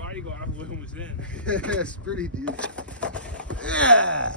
body go after William was in. It's pretty deep. Yeah.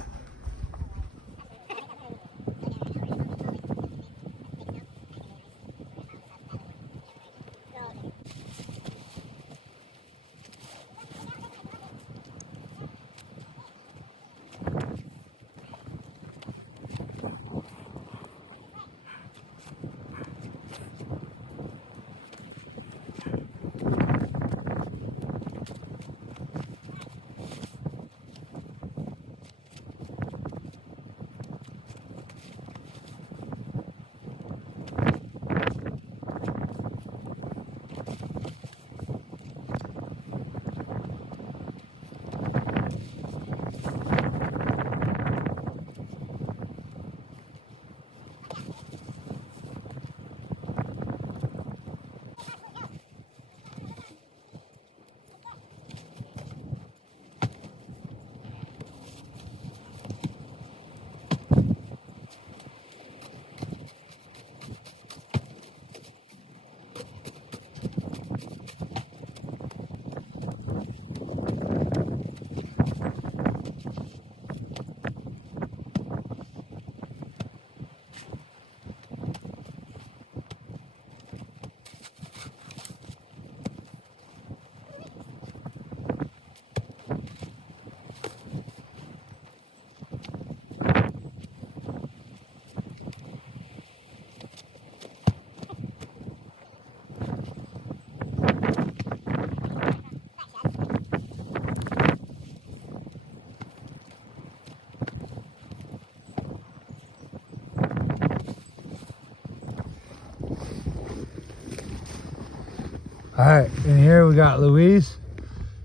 All right, and here we got Louise.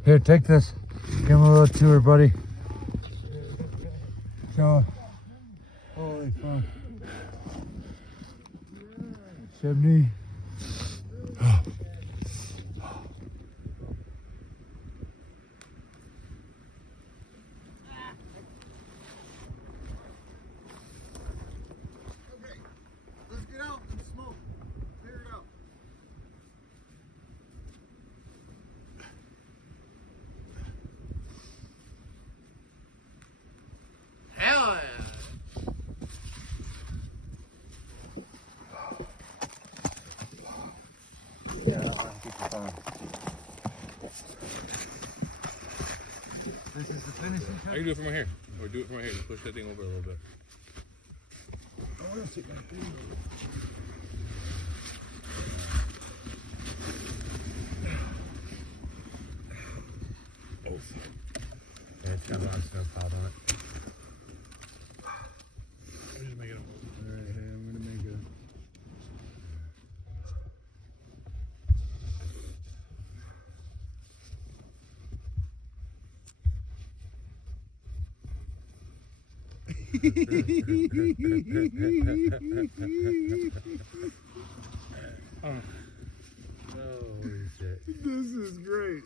Here, take this. Give him a little tour, buddy. Show him. Holy fuck. 70. Let's get out and smoke. Figure it out. Hell Yeah, keep your phone. This is the finishing touch. I can do it from right here. Or do it from right here. Just push that thing over a little bit. I want to stick my finger. Oh, yeah, it's got a lot of snow piled on it. Let me just make it a Alright, hey, I'm gonna make a. Holy shit. This is great.